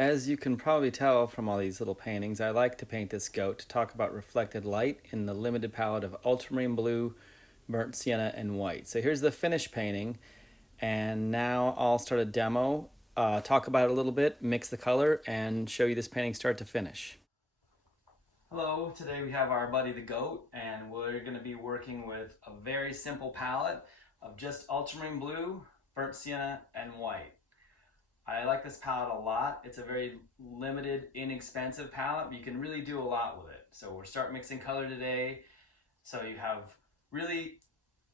As you can probably tell from all these little paintings, I like to paint this goat to talk about reflected light in the limited palette of ultramarine blue, burnt sienna, and white. So here's the finished painting, and now I'll start a demo, talk about it a little bit, mix the color, and show you this painting start to finish. Hello, today we have our buddy the goat, and we're going to be working with a very simple palette of just ultramarine blue, burnt sienna, and white. I like this palette a lot. It's a very limited, inexpensive palette, but you can really do a lot with it. So we'll start mixing color today. So you have really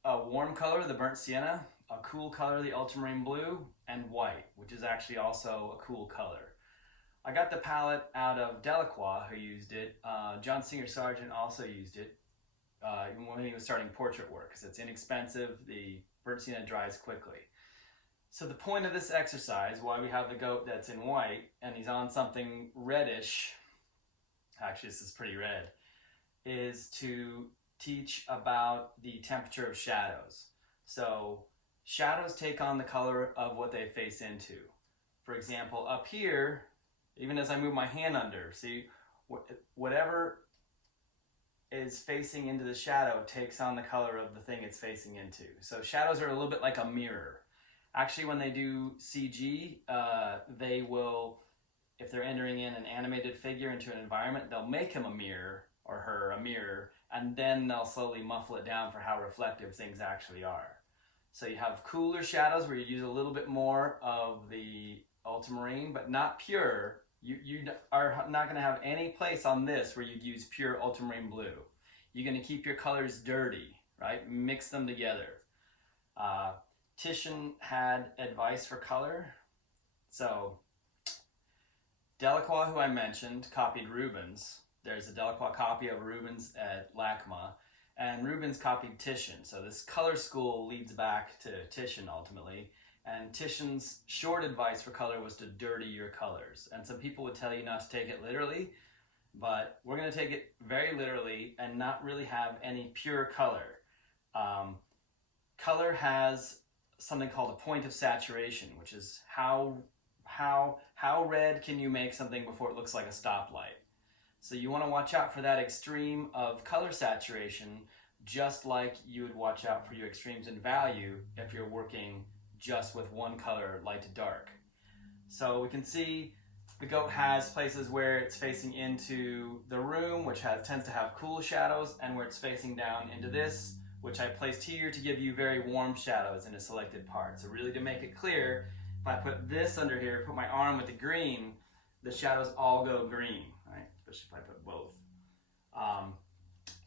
a warm color, the burnt sienna, a cool color, the ultramarine blue, and white, which is actually also a cool color. I got the palette out of Delacroix, who used it. John Singer Sargent also used it when he was starting portrait work, because it's inexpensive. The burnt sienna dries quickly. So the point of this exercise, why we have the goat that's in white and he's on something reddish, actually this is pretty red, is to teach about the temperature of shadows. So shadows take on the color of what they face into. For example, up here, even as I move my hand under, see, whatever is facing into the shadow takes on the color of the thing it's facing into. So shadows are a little bit like a mirror. Actually, when they do CG, they will, if they're entering in an animated figure into an environment, they'll make him a mirror, or her a mirror, and then they'll slowly muffle it down for how reflective things actually are. So you have cooler shadows where you use a little bit more of the ultramarine, but not pure. You are not going to have any place on this where you'd use pure ultramarine blue. You're going to keep your colors dirty, right? Mix them together. Titian had advice for color. So Delacroix, who I mentioned, copied Rubens. There's a Delacroix copy of Rubens at LACMA, and Rubens copied Titian. So this color school leads back to Titian ultimately. And Titian's short advice for color was to dirty your colors. And some people would tell you not to take it literally, but we're going to take it very literally and not really have any pure color. Color has something called a point of saturation, which is how red can you make something before it looks like a stoplight. So you want to watch out for that extreme of color saturation, just like you would watch out for your extremes in value if you're working just with one color, light to dark. So we can see the goat has places where it's facing into the room, which tends to have cool shadows, and where it's facing down into this, which I placed here to give you very warm shadows in a selected part. So really to make it clear, if I put this under here, put my arm with the green, the shadows all go green, right? Especially if I put both.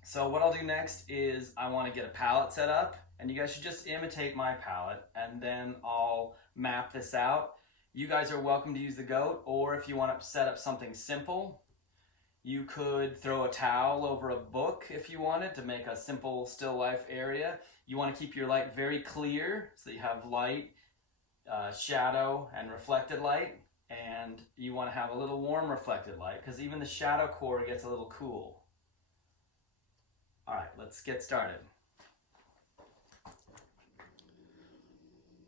So what I'll do next is I want to get a palette set up, and you guys should just imitate my palette, and then I'll map this out. You guys are welcome to use the goat, or if you want to set up something simple, you could throw a towel over a book if you wanted to make a simple still life area. You want to keep your light very clear so that you have light, shadow, and reflected light. And you want to have a little warm reflected light because even the shadow core gets a little cool. All right, let's get started.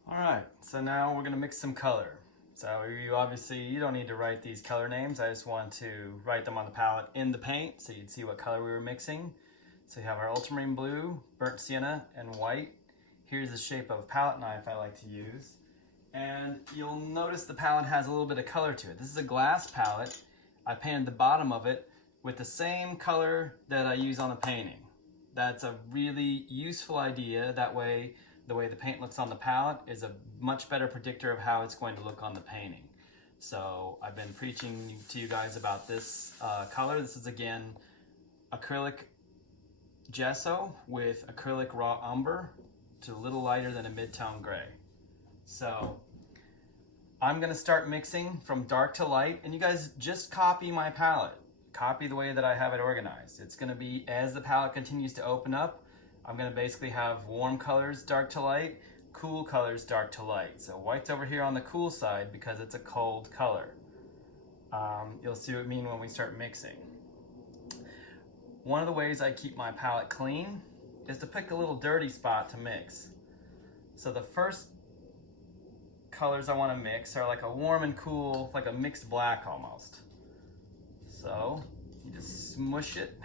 All right, so now we're going to mix some color. So you don't need to write these color names. I just want to write them on the palette in the paint so you'd see what color we were mixing. So you have our ultramarine blue, burnt sienna, and white. Here's the shape of palette knife I like to use. And you'll notice the palette has a little bit of color to it. This is a glass palette. I painted the bottom of it with the same color that I use on the painting. That's a really useful idea. That way, the way the paint looks on the palette is a much better predictor of how it's going to look on the painting. So I've been preaching to you guys about this color. This is again acrylic gesso with acrylic raw umber, which is a little lighter than a mid-tone gray. So I'm going to start mixing from dark to light, and you guys just copy my palette. Copy the way that I have it organized. It's going to be, as the palette continues to open up, I'm going to basically have warm colors, dark to light, cool colors, dark to light. So white's over here on the cool side because it's a cold color. You'll see what I mean when we start mixing. One of the ways I keep my palette clean is to pick a little dirty spot to mix. So the first colors I want to mix are like a warm and cool, like a mixed black almost. So you just smush it,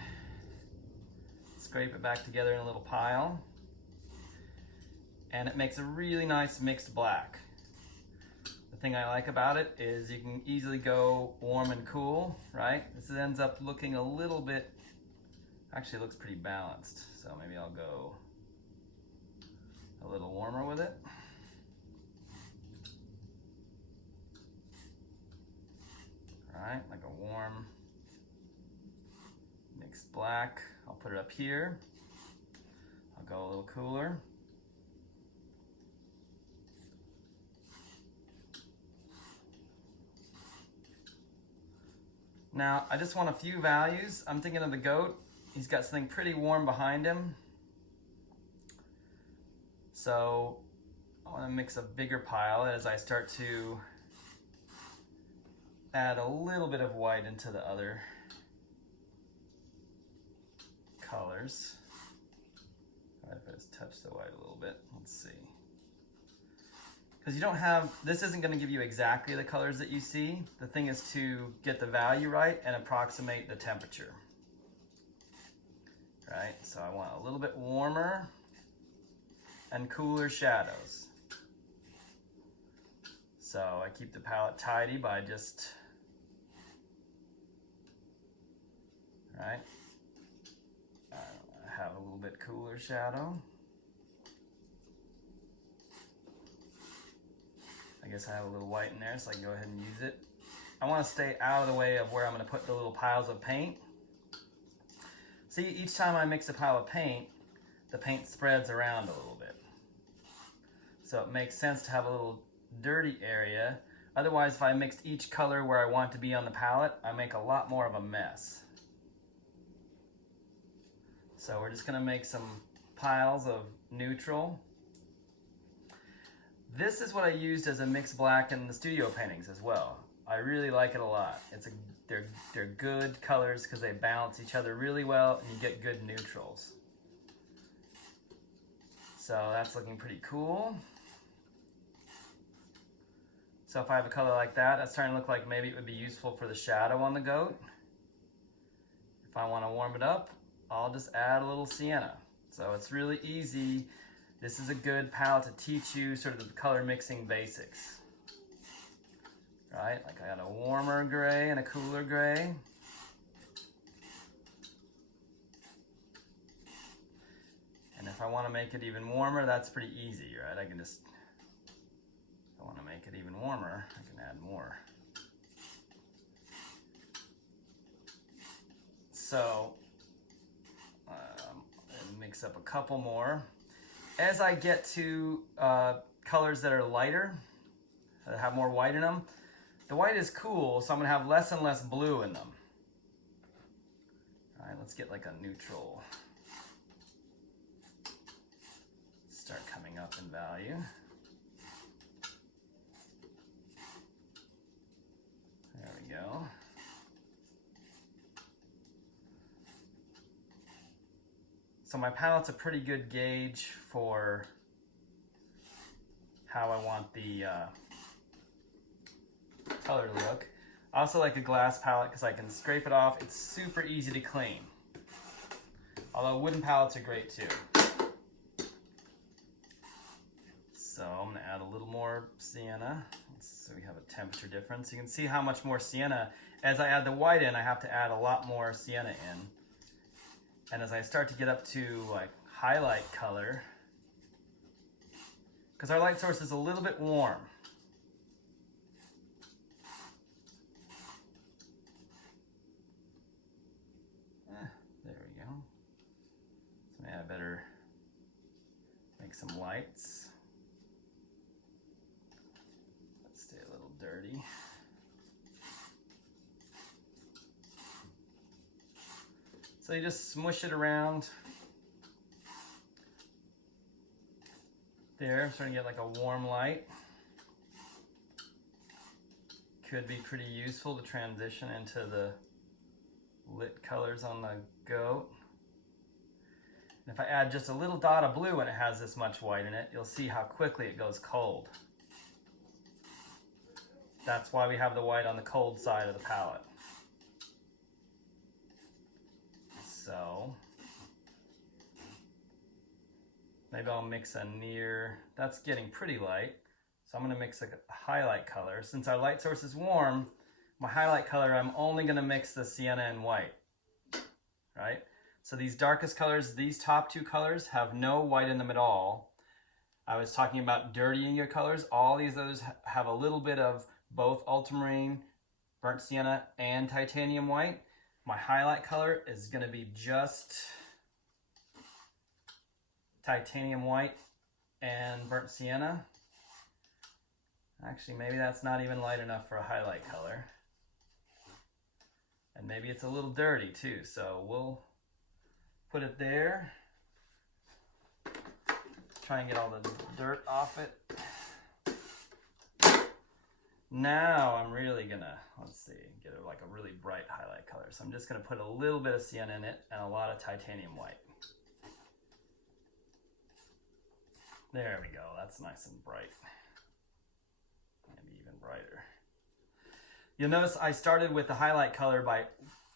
scrape it back together in a little pile, and it makes a really nice mixed black. The thing I like about it is you can easily go warm and cool, right? This ends up looking a little bit, actually it looks pretty balanced. So maybe I'll go a little warmer with it. All right, like a warm mixed black. I'll put it up here. I'll go a little cooler. Now, I just want a few values. I'm thinking of the goat. He's got something pretty warm behind him. So I want to mix a bigger pile as I start to add a little bit of white into the other colors. All right, if I just touch the white a little bit, let's see. Because you don't have, this isn't going to give you exactly the colors that you see. The thing is to get the value right and approximate the temperature. Right, so I want a little bit warmer and cooler shadows. So I keep the palette tidy by just, right, I have a little bit cooler shadow. I guess I have a little white in there, so I can go ahead and use it. I want to stay out of the way of where I'm going to put the little piles of paint. See, each time I mix a pile of paint, the paint spreads around a little bit. So it makes sense to have a little dirty area. Otherwise, if I mixed each color where I want it to be on the palette, I make a lot more of a mess. So we're just going to make some piles of neutral. This is what I used as a mixed black in the studio paintings as well. I really like it a lot. They're good colors because they balance each other really well and you get good neutrals. So that's looking pretty cool. So if I have a color like that, that's starting to look like maybe it would be useful for the shadow on the goat. If I want to warm it up, I'll just add a little sienna. So it's really easy. This is a good palette to teach you sort of the color mixing basics. Right, like I got a warmer gray and a cooler gray. And if I want to make it even warmer, that's pretty easy, right? I can just, if I want to make it even warmer, I can add more. So, mix up a couple more. As I get to colors that are lighter, that have more white in them, the white is cool, so I'm gonna have less and less blue in them. All right, let's get like a neutral. Start coming up in value. There we go. So my palette's a pretty good gauge for how I want the color to look. I also like a glass palette because I can scrape it off. It's super easy to clean. Although wooden palettes are great too. So I'm gonna add a little more sienna. So we have a temperature difference. You can see how much more sienna. As I add the white in, I have to add a lot more sienna in. And as I start to get up to like highlight color, because our light source is a little bit warm. There we go. So maybe I better make some lights. Let's stay a little dirty. So you just smush it around. There, I'm starting to get like a warm light. Could be pretty useful to transition into the lit colors on the goat. And if I add just a little dot of blue when it has this much white in it, you'll see how quickly it goes cold. That's why we have the white on the cold side of the palette. So maybe I'll mix a near, that's getting pretty light. So I'm gonna mix a highlight color. Since our light source is warm, my highlight color, I'm only gonna mix the sienna and white, right? So these darkest colors, these top two colors have no white in them at all. I was talking about dirtying your colors. All these others have a little bit of both ultramarine, burnt sienna, and titanium white. My highlight color is gonna be just titanium white and burnt sienna. Actually, maybe that's not even light enough for a highlight color. And maybe it's a little dirty too, so we'll put it there. Try and get all the dirt off it. Now I'm really gonna, let's see, get it like a really bright highlight color. So I'm just gonna put a little bit of sienna in it and a lot of titanium white. There we go, that's nice and bright. Maybe even brighter. You'll notice I started with the highlight color by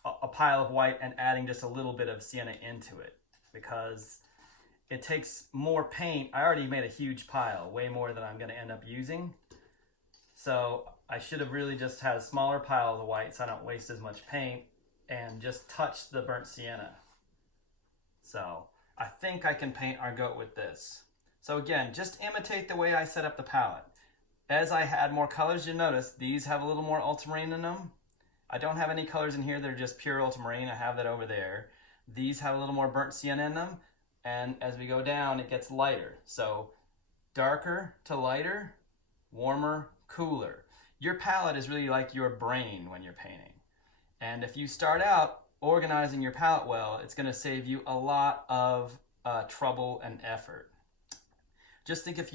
a pile of white and adding just a little bit of sienna into it because it takes more paint. I already made a huge pile, way more than I'm gonna end up using. So I should have really just had a smaller pile of the white so I don't waste as much paint and just touch the burnt sienna. So I think I can paint our goat with this. So again, just imitate the way I set up the palette. As I add more colors, you'll notice these have a little more ultramarine in them. I don't have any colors in here that are just pure ultramarine. I have that over there. These have a little more burnt sienna in them. And as we go down, it gets lighter. So darker to lighter, warmer, cooler. Your palette is really like your brain when you're painting. And if you start out organizing your palette well, it's gonna save you a lot of trouble and effort. Just think if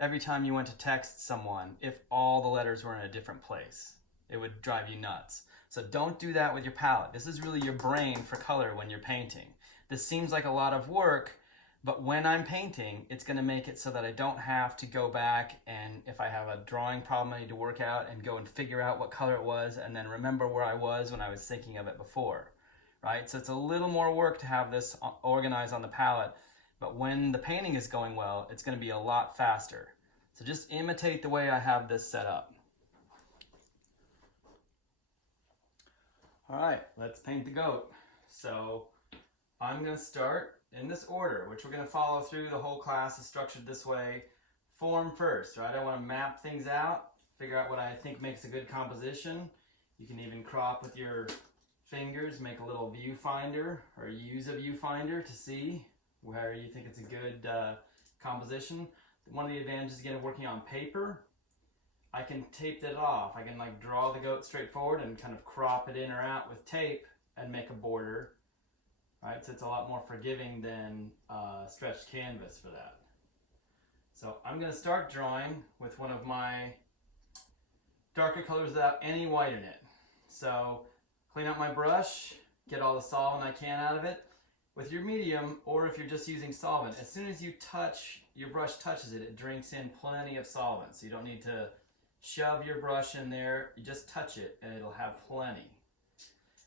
every time you went to text someone, if all the letters were in a different place, it would drive you nuts. So don't do that with your palette. This is really your brain for color when you're painting. This seems like a lot of work, but when I'm painting, it's gonna make it so that I don't have to go back and if I have a drawing problem I need to work out and go and figure out what color it was and then remember where I was when I was thinking of it before, right? So it's a little more work to have this organized on the palette, but when the painting is going well, it's gonna be a lot faster. So just imitate the way I have this set up. All right, let's paint the goat. So I'm gonna start in this order, which we're gonna follow through. The whole class is structured this way. Form first, right? I wanna map things out, figure out what I think makes a good composition. You can even crop with your fingers, make a little viewfinder or use a viewfinder to see where you think it's a good composition. One of the advantages again of working on paper, I can tape that off. I can like draw the goat straight forward and kind of crop it in or out with tape and make a border. Right, so it's a lot more forgiving than stretched canvas for that. So I'm gonna start drawing with one of my darker colors without any white in it. So clean out my brush, get all the solvent I can out of it. With your medium, or if you're just using solvent, as soon as you touch, your brush touches it, it drinks in plenty of solvent. So you don't need to shove your brush in there, you just touch it and it'll have plenty.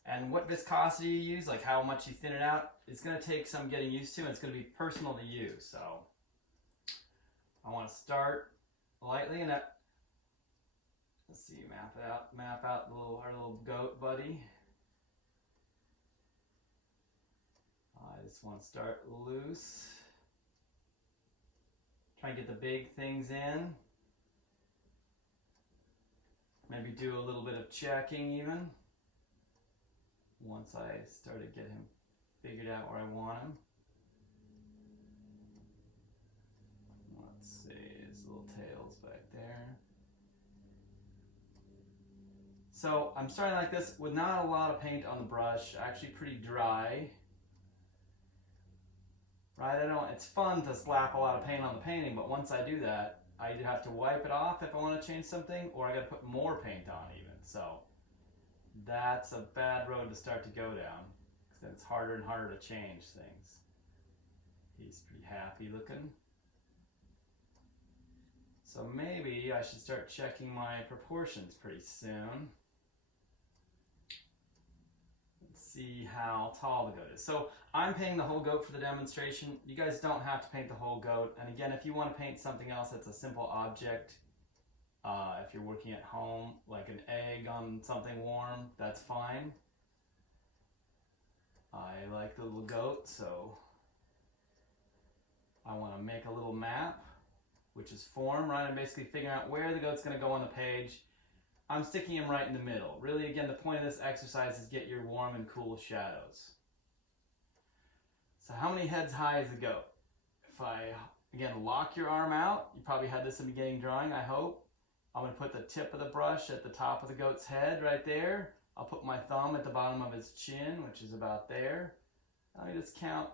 And what viscosity you use, like how much you thin it out, it's gonna take some getting used to and it's gonna be personal to you. So I wanna start lightly and that, let's see, map out our little goat buddy. I just want to start loose. Try and get the big things in. Maybe do a little bit of checking even. Once I start to get him figured out where I want him. Let's see, his little tail's back there. So I'm starting like this with not a lot of paint on the brush, actually pretty dry. Right, it's fun to slap a lot of paint on the painting, but once I do that, I either have to wipe it off if I want to change something, or I got to put more paint on even. So that's a bad road to start to go down, because then it's harder and harder to change things. He's pretty happy looking. So maybe I should start checking my proportions pretty soon. Let's see how tall the goat is. So I'm painting the whole goat for the demonstration. You guys don't have to paint the whole goat. And again, if you want to paint something else that's a simple object, if you're working at home, like an egg on something warm, that's fine. I like the little goat, so I want to make a little map, which is form, right? I'm basically figuring out where the goat's going to go on the page. I'm sticking him right in the middle. Really, again, the point of this exercise is get your warm and cool shadows. So how many heads high is the goat? If I, again, lock your arm out, you probably had this in the beginning drawing, I hope. I'm going to put the tip of the brush at the top of the goat's head right there. I'll put my thumb at the bottom of his chin, which is about there. Let me just count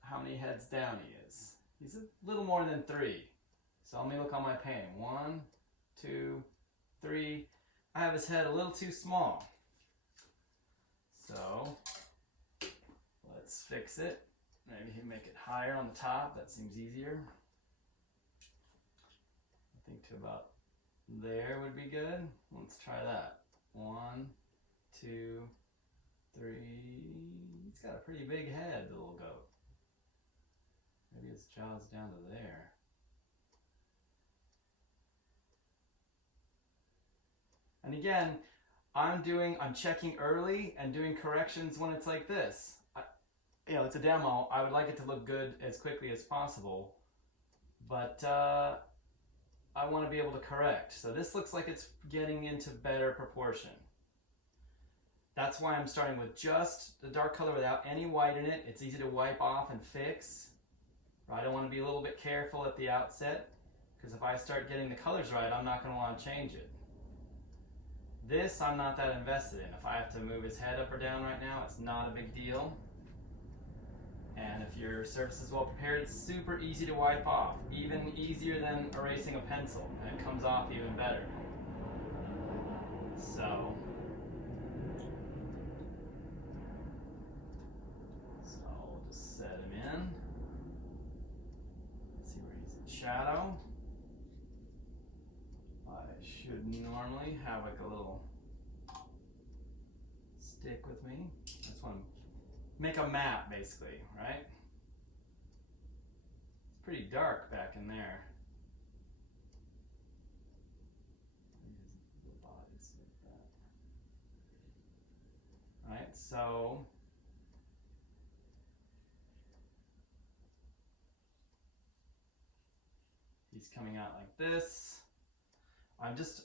how many heads down he is. He's a little more than 3. So let me look on my painting. 1, 2, 3. I have his head a little too small. So let's fix it. Maybe make it higher on the top. That seems easier. I think to about there would be good. Let's try that. 1, 2, 3. He's got a pretty big head, the little goat. Maybe his jaw's down to there. And again, I'm checking early and doing corrections when it's like this. It's a demo. I would like it to look good as quickly as possible, but I want to be able to correct. So this looks like it's getting into better proportion. That's why I'm starting with just the dark color without any white in it. It's easy to wipe off and fix. Right? I want to be a little bit careful at the outset, because if I start getting the colors right, I'm not going to want to change it. This I'm not that invested in. If I have to move his head up or down right now, it's not a big deal. And if your surface is well prepared, it's super easy to wipe off. Even easier than erasing a pencil, and it comes off even better. So we'll just set him in. See where he's in shadow. I should normally have like a little stick with me. I just want to make a map, basically, right? It's pretty dark back in there. The body's like that. All right, so he's coming out like this. I'm just,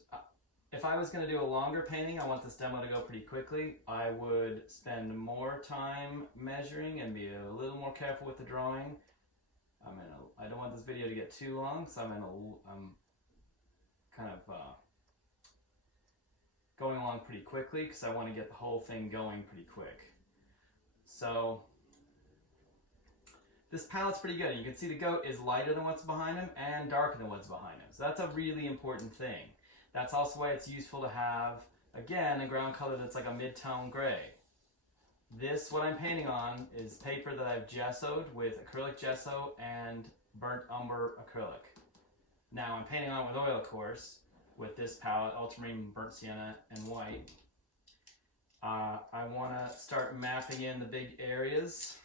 if I was going to do a longer painting, I want this demo to go pretty quickly. I would spend more time measuring and be a little more careful with the drawing. I don't want this video to get too long, so I'm kind of going along pretty quickly because I want to get the whole thing going pretty quick. So this palette's pretty good. You can see the goat is lighter than what's behind him and darker than what's behind him. So that's a really important thing. That's also why it's useful to have, again, a ground color that's like a mid-tone gray. This, what I'm painting on, is paper that I've gessoed with acrylic gesso and burnt umber acrylic. Now I'm painting on it with oil, of course, with this palette, Ultramarine, burnt sienna, and white. I want to start mapping in the big areas.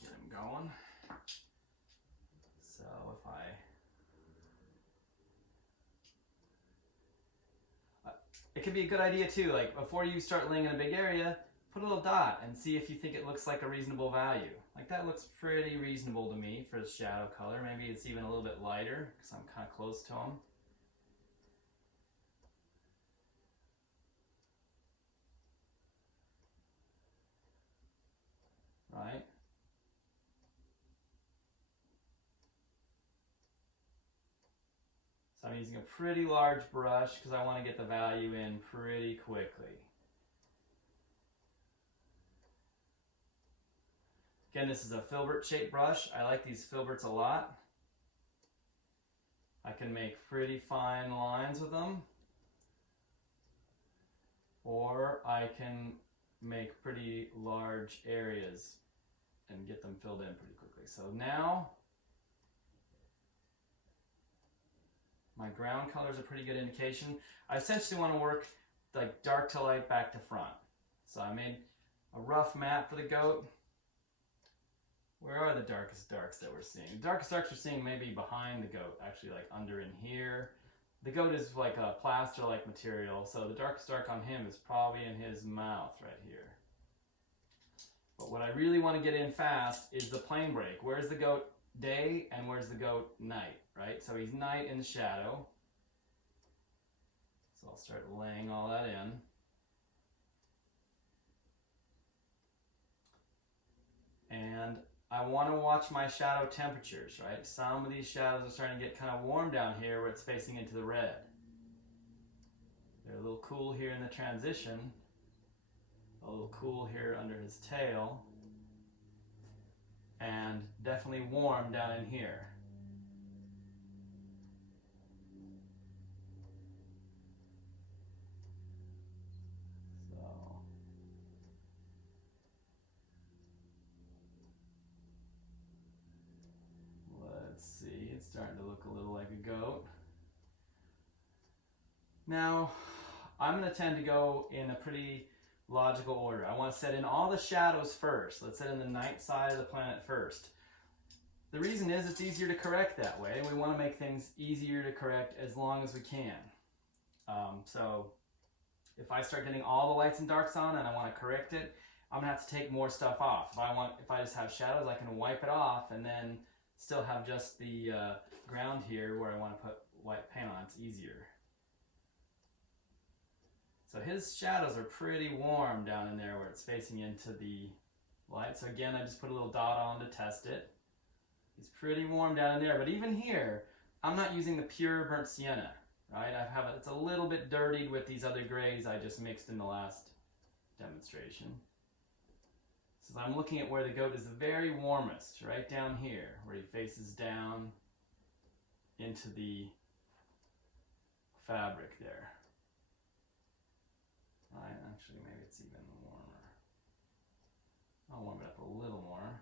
Get him going. So if it could be a good idea too, like before you start laying in a big area, put a little dot and see if you think it looks like a reasonable value. Like that looks pretty reasonable to me for the shadow color. Maybe it's even a little bit lighter because I'm kind of close to him. Right? So I'm using a pretty large brush because I want to get the value in pretty quickly. Again, this is a filbert shaped brush. I like these filberts a lot. I can make pretty fine lines with them. Or I can make pretty large areas and get them filled in pretty quickly. So now My ground color is a pretty good indication. I essentially want to work like dark to light, back to front. So I made a rough map for the goat. Where are the darkest darks that we're seeing? The darkest darks we're seeing maybe behind the goat, actually like under in here. The goat is like a plaster-like material, so the darkest dark on him is probably in his mouth right here. But what I really want to get in fast is the plane break. Where's the goat day and where's the goat night, right? So he's night in the shadow. So I'll start laying all that in. And I want to watch my shadow temperatures, right? Some of these shadows are starting to get kind of warm down here where it's facing into the red. They're a little cool here in the transition. A little cool here under his tail. And definitely warm down in here. So let's see, it's starting to look a little like a goat. Now, I'm going to tend to go in a pretty logical order. I want to set in all the shadows first. Let's set in the night side of the planet first. The reason is it's easier to correct that way. We want to make things easier to correct as long as we can. So if I start getting all the lights and darks on and I want to correct it, I'm going to have to take more stuff off. If I just have shadows, I can wipe it off and then still have just the ground here where I want to put white paint on. It's easier. So his shadows are pretty warm down in there where it's facing into the light. So again, I just put a little dot on to test it. It's pretty warm down in there, but even here, I'm not using the pure burnt sienna, right? It's a little bit dirtied with these other grays I just mixed in the last demonstration. So I'm looking at where the goat is the very warmest, right down here, where he faces down into the fabric there. Right, actually, maybe it's even warmer. I'll warm it up a little more.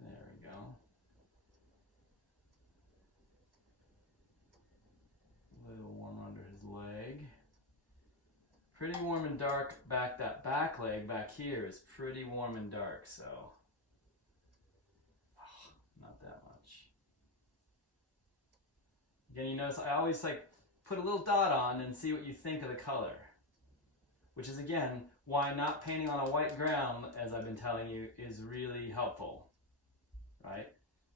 There we go. A little warmer under his leg. Pretty warm and dark back. That back leg back here is pretty warm and dark, so not that much. Again, you notice I always like put a little dot on and see what you think of the color. Which is again why not painting on a white ground, as I've been telling you, is really helpful. Right?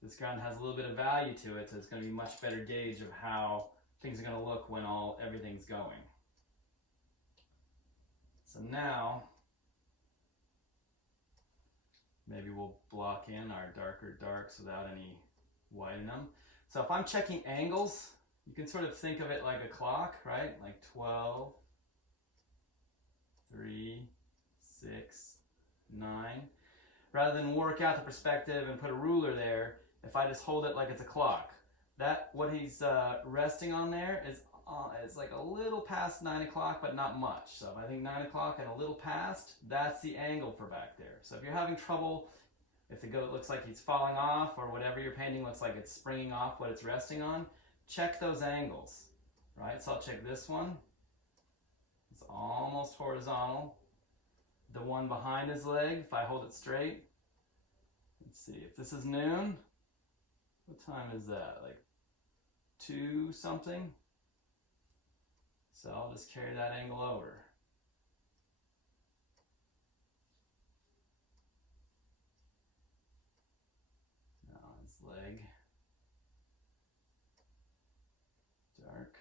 This ground has a little bit of value to it, so it's going to be a much better gauge of how things are going to look when everything's going. So now, maybe we'll block in our darker darks without any white in them. So if I'm checking angles, you can sort of think of it like a clock, right? Like 12, 3, 6, 9. Rather than work out the perspective and put a ruler there, if I just hold it like it's a clock, what he's resting on there is like a little past 9 o'clock, but not much. So if I think 9 o'clock and a little past, that's the angle for back there. So if you're having trouble, if the goat looks like he's falling off or whatever you're painting looks like it's springing off what it's resting on, check those angles, right? So I'll check this one. It's almost horizontal. The one behind his leg, if I hold it straight, let's see, if this is noon, what time is that? Like 2 something? So I'll just carry that angle over. Now his leg, dark.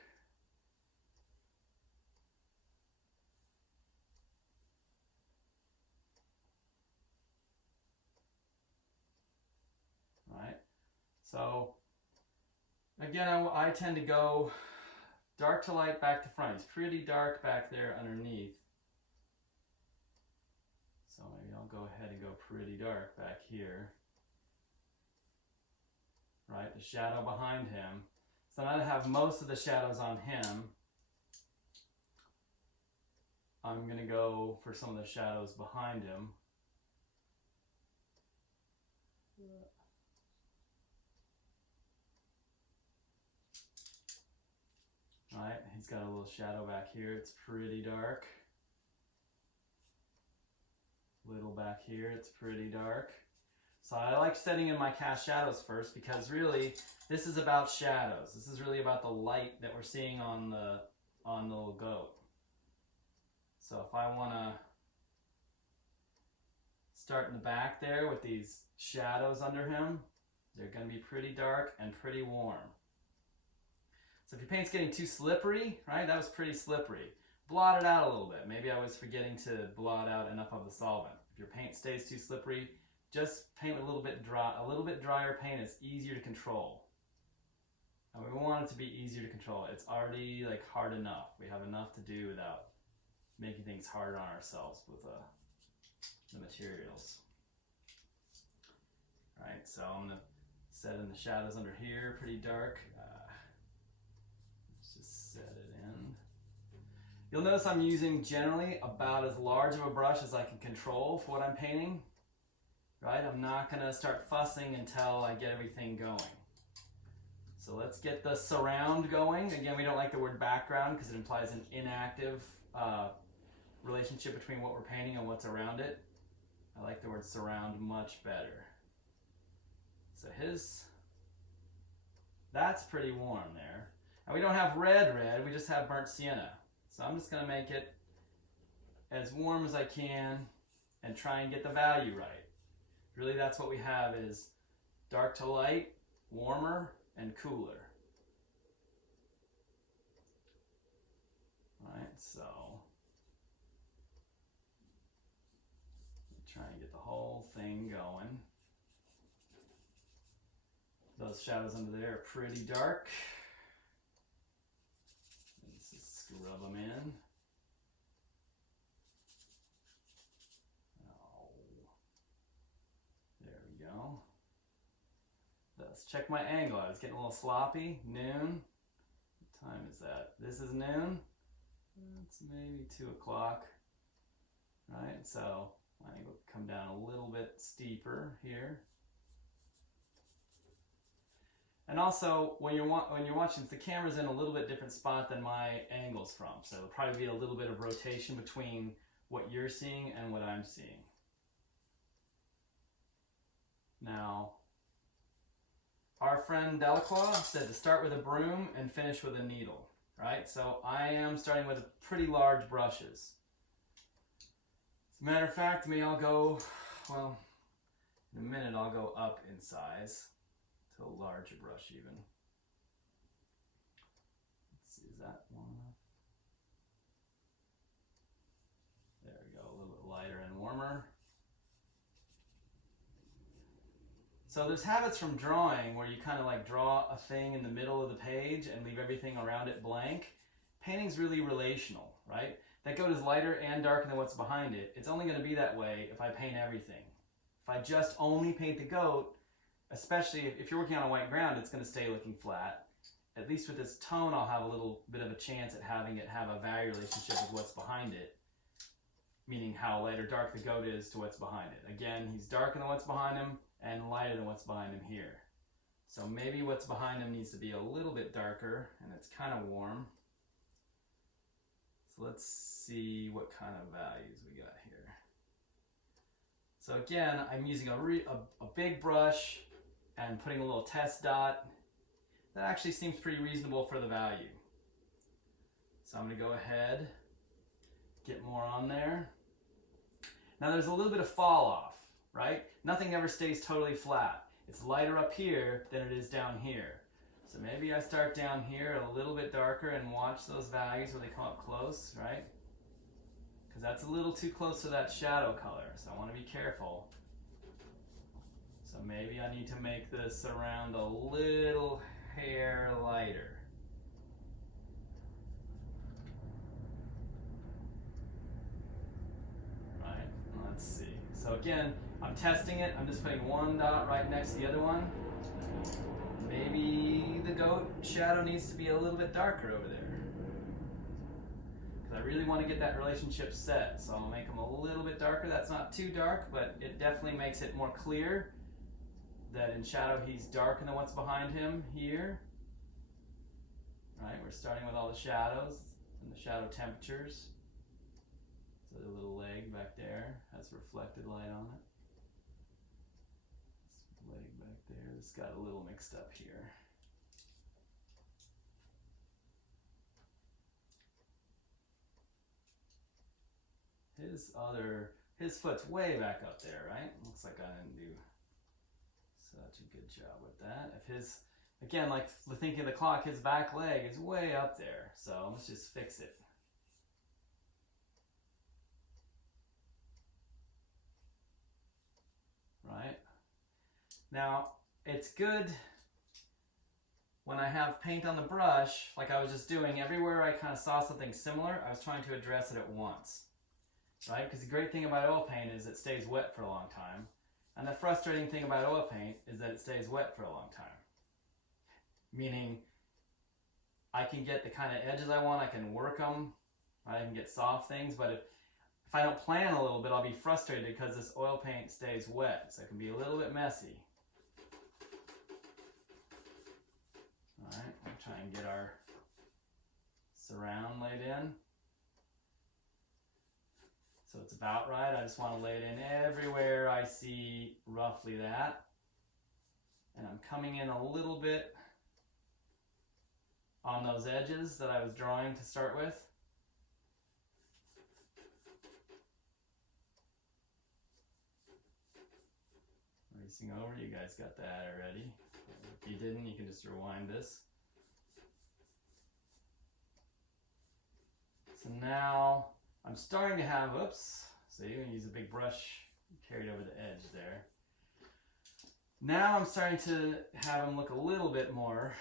Right? So again, I tend to go dark to light, back to front. It's pretty dark back there underneath. So maybe I'll go ahead and go pretty dark back here. Right, the shadow behind him. So now that I have most of the shadows on him, I'm going to go for some of the shadows behind him. he's got a little shadow back here. It's pretty dark. Little back here, it's pretty dark. So I like setting in my cast shadows first because really this is about shadows. This is really about the light that we're seeing on the little goat. So if I want to start in the back there with these shadows under him, they're going to be pretty dark and pretty warm. So if your paint's getting too slippery, right, that was pretty slippery. Blot it out a little bit. Maybe I was forgetting to blot out enough of the solvent. If your paint stays too slippery, just paint with a little bit drier paint. It's easier to control. And we want it to be easier to control. It's already like hard enough. We have enough to do without making things harder on ourselves with the materials. All right, so I'm gonna set in the shadows under here, pretty dark. Let's just set it in. You'll notice I'm using generally about as large of a brush as I can control for what I'm painting. Right? I'm not going to start fussing until I get everything going. So let's get the surround going. Again, we don't like the word background because it implies an inactive relationship between what we're painting and what's around it. I like the word surround much better. So that's pretty warm there. And we don't have red, we just have burnt sienna. So I'm just going to make it as warm as I can and try and get the value right. Really, that's what we have is dark to light, warmer, and cooler. All right, so try and get the whole thing going. Those shadows under there are pretty dark. Let's just scrub them in. There we go. Let's check my angle. I was getting a little sloppy. Noon. What time is that? This is noon. It's maybe 2 o'clock. Right, so my angle will come down a little bit steeper here. And also, when you're watching, the camera's in a little bit different spot than my angle's from. So there'll probably be a little bit of rotation between what you're seeing and what I'm seeing. Now, our friend Delacroix said to start with a broom and finish with a needle, right? So I am starting with pretty large brushes. As a matter of fact, maybe I'll go, well, in a minute I'll go up in size to a larger brush even. Let's see, is that long enough? There we go, a little bit lighter and warmer. So there's habits from drawing where you kind of like draw a thing in the middle of the page and leave everything around it blank. Painting's really relational, right? That goat is lighter and darker than what's behind it. It's only going to be that way if I paint everything. If I just only paint the goat, especially if you're working on a white ground, it's going to stay looking flat. At least with this tone, I'll have a little bit of a chance at having it have a value relationship with what's behind it. Meaning how light or dark the goat is to what's behind it. Again, he's darker than what's behind him and lighter than what's behind him here. So maybe what's behind him needs to be a little bit darker and it's kind of warm. So let's see what kind of values we got here. So again, I'm using a big brush and putting a little test dot. That actually seems pretty reasonable for the value. So I'm going to go ahead, get more on there. Now there's a little bit of fall off, right? Nothing ever stays totally flat. It's lighter up here than it is down here. So maybe I start down here a little bit darker and watch those values where they come up close, right? Because that's a little too close to that shadow color, so I want to be careful. So maybe I need to make this around a little hair lighter. Right, let's see. So again, I'm testing it. I'm just putting one dot right next to the other one. Maybe the goat shadow needs to be a little bit darker over there. Because I really want to get that relationship set. So I'll make them a little bit darker. That's not too dark, but it definitely makes it more clear that in shadow he's darker than what's behind him here. Right, we're starting with all the shadows and the shadow temperatures. So the little leg back there has reflected light on it. This leg back there, this got a little mixed up here. His foot's way back up there, right? Looks like I didn't do such a good job with that. If his, again, like thinking of the clock, his back leg is way up there. So let's just fix it. Right? Now, it's good when I have paint on the brush, like I was just doing, everywhere I kind of saw something similar, I was trying to address it at once. Right? Because the great thing about oil paint is it stays wet for a long time. And the frustrating thing about oil paint is that it stays wet for a long time. Meaning, I can get the kind of edges I want, I can work them, right? I can get soft things, but if I don't plan a little bit, I'll be frustrated because this oil paint stays wet. So it can be a little bit messy. All right, we'll try and get our surround laid in. So it's about right. I just want to lay it in everywhere I see roughly that. And I'm coming in a little bit on those edges that I was drawing to start with. Racing over, you guys got that already. If you didn't, you can just rewind this. So now I'm starting to have, oops, see, I'm gonna use a big brush carried over the edge there. Now I'm starting to have him look a little bit more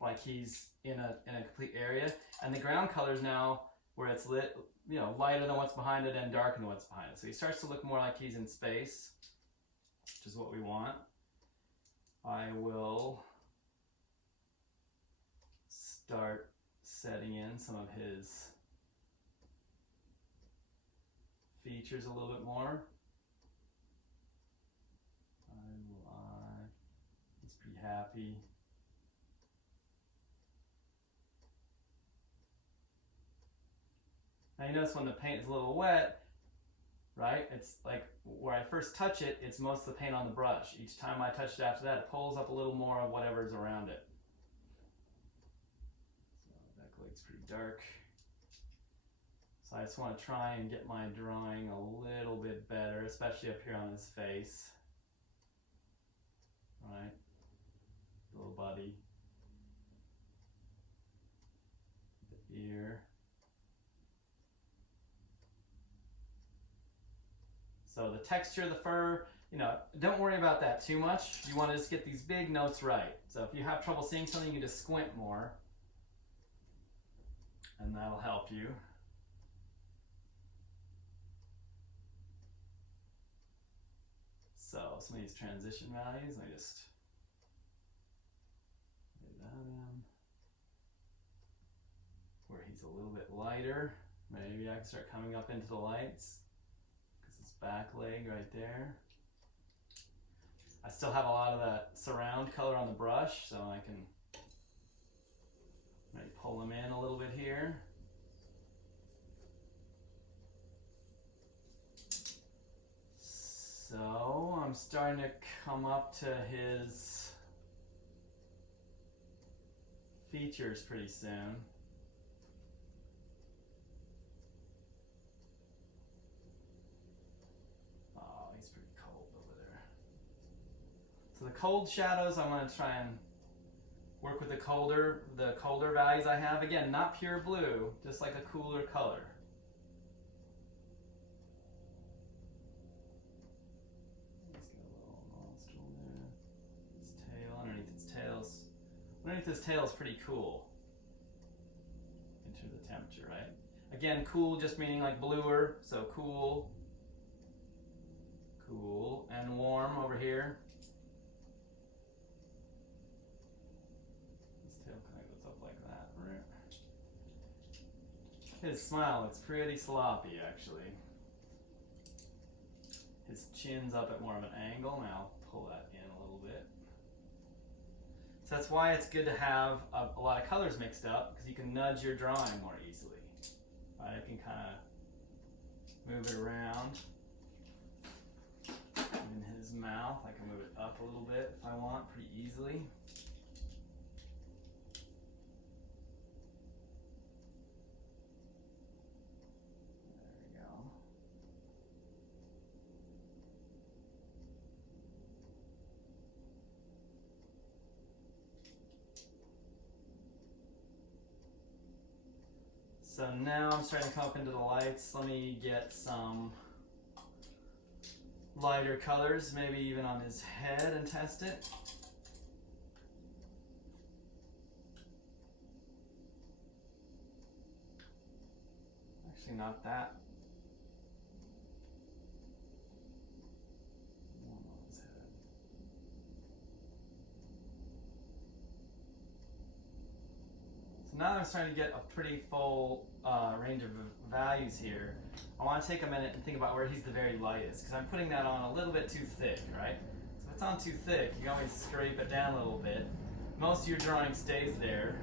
like he's in a complete area. And the ground colors now, where it's lit, you know, lighter than what's behind it and darker than what's behind it. So he starts to look more like he's in space, which is what we want. I will start setting in some of his features a little bit more. He's pretty happy. Now you notice when the paint is a little wet, right? It's like where I first touch it, it's most of the paint on the brush. Each time I touch it after that, it pulls up a little more of whatever's around it. So that leg's pretty dark. So I just want to try and get my drawing a little bit better, especially up here on his face. Right? Little buddy. The ear. So the texture of the fur, you know, don't worry about that too much. You want to just get these big notes right. So if you have trouble seeing something, you just squint more. And that'll help you. So some of these transition values, I just lay that in. Where he's a little bit lighter, maybe I can start coming up into the lights. Because his back leg right there. I still have a lot of that surround color on the brush, so I can maybe pull him in a little bit here. So I'm starting to come up to his features pretty soon. Oh, he's pretty cold over there. So the cold shadows, I'm going to try and work with the colder values I have. Again, not pure blue, just like a cooler color. Underneath his tail is pretty cool. Into the temperature, right? Again, cool just meaning like bluer, so cool. Cool. And warm over here. His tail kind of goes up like that, right? His smile looks pretty sloppy, actually. His chin's up at more of an angle. Now I'll pull that in a little bit. So that's why it's good to have a lot of colors mixed up, because you can nudge your drawing more easily. Right, I can kind of move it around. In his mouth, I can move it up a little bit if I want, pretty easily. So now I'm starting to come up into the lights. Let me get some lighter colors, maybe even on his head, and test it. Actually, not that. So now that I'm starting to get a pretty full range of values here, I want to take a minute and think about where he's the very lightest, because I'm putting that on a little bit too thick, right? So if it's on too thick, you can always scrape it down a little bit. Most of your drawing stays there.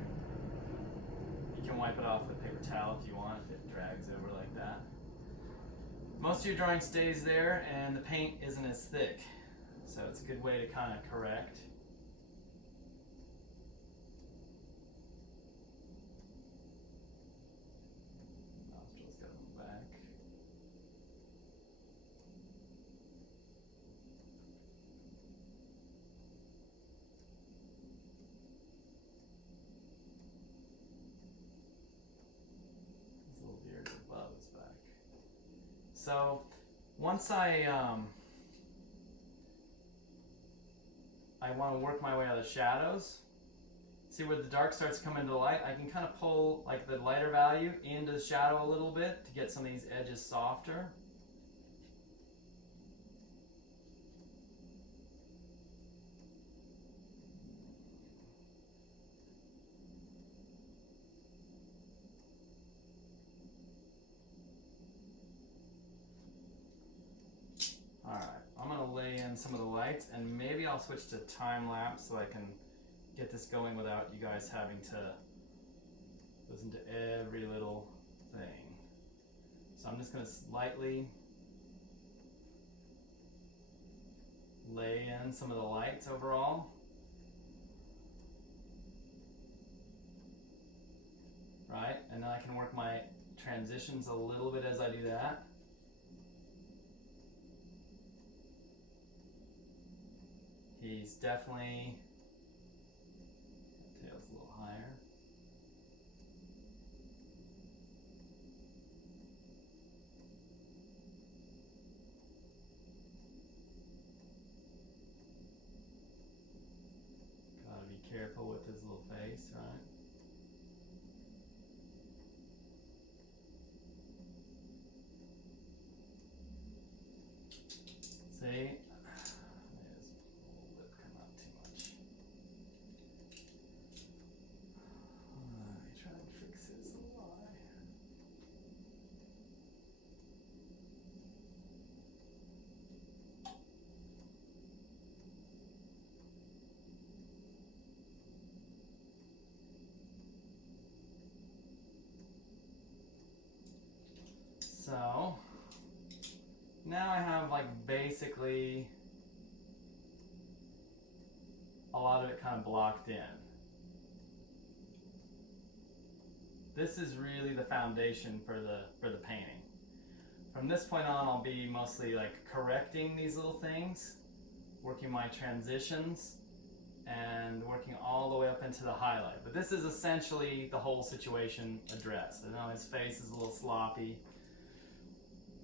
You can wipe it off with a paper towel if you want, if it drags over like that. Most of your drawing stays there, and the paint isn't as thick. So it's a good way to kind of correct. Nostrils go back. His little beard above his back. So once I want to work my way out of the shadows. See where the dark starts to come into the light? I can kind of pull like the lighter value into the shadow a little bit to get some of these edges softer. Alright, I'm going to lay in some of the lights, and maybe I'll switch to time-lapse so I can get this going without you guys having to listen to every little thing. So I'm just going to lightly lay in some of the lights overall. Right, and then I can work my transitions a little bit as I do that. He's definitely, tail's a little higher. Gotta be careful with his little face, right? See? So now I have like basically a lot of it kind of blocked in. This is really the foundation for the painting. From this point on, I'll be mostly like correcting these little things, working my transitions, and working all the way up into the highlight. But this is essentially the whole situation addressed. I know his face is a little sloppy.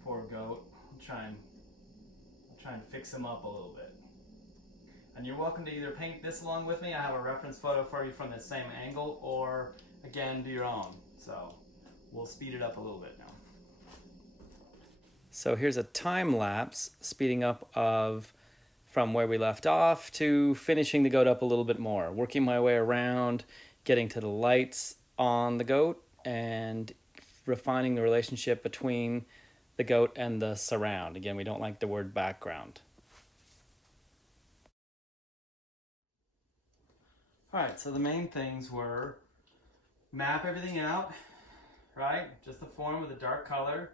Poor goat. I'll try and fix him up a little bit. And you're welcome to either paint this along with me. I have a reference photo for you from the same angle, or again, do your own. So we'll speed it up a little bit now. So here's a time lapse speeding up of from where we left off to finishing the goat up a little bit more, working my way around, getting to the lights on the goat, and refining the relationship between the goat and the surround. Again, we don't like the word background. All right, so the main things were map everything out, right? Just the form with a dark color.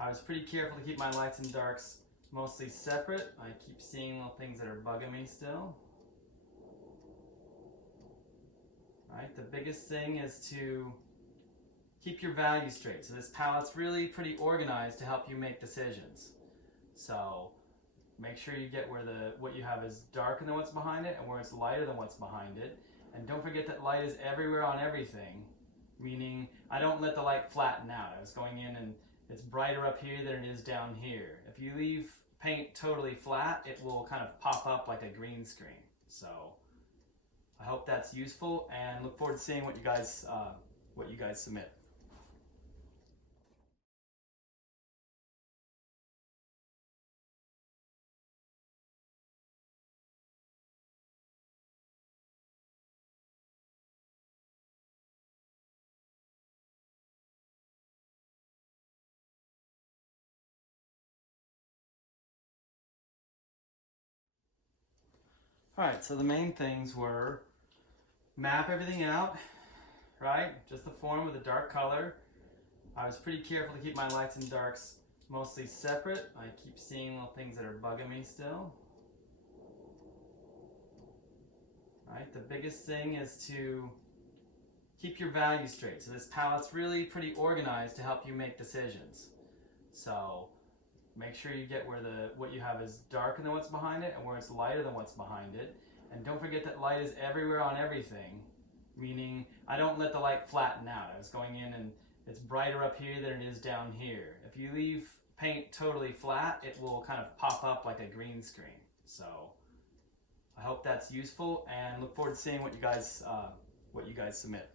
I was pretty careful to keep my lights and darks mostly separate. I keep seeing little things that are bugging me still. All right, the biggest thing is to keep your values straight. So this palette's really pretty organized to help you make decisions. So make sure you get where what you have is darker than what's behind it and where it's lighter than what's behind it. And don't forget that light is everywhere on everything, meaning I don't let the light flatten out. I was going in and it's brighter up here than it is down here. If you leave paint totally flat, it will kind of pop up like a green screen. So I hope that's useful and look forward to seeing what you guys submit. All right, so the main things were map everything out, right? Just the form with a dark color. I was pretty careful to keep my lights and darks mostly separate. I keep seeing little things that are bugging me still. All right, the biggest thing is to keep your values straight. So this palette's really pretty organized to help you make decisions. So make sure you get where what you have is darker than what's behind it and where it's lighter than what's behind it. And don't forget that light is everywhere on everything, meaning I don't let the light flatten out. I was going in and it's brighter up here than it is down here. If you leave paint totally flat, it will kind of pop up like a green screen. So I hope that's useful and look forward to seeing what you guys submit.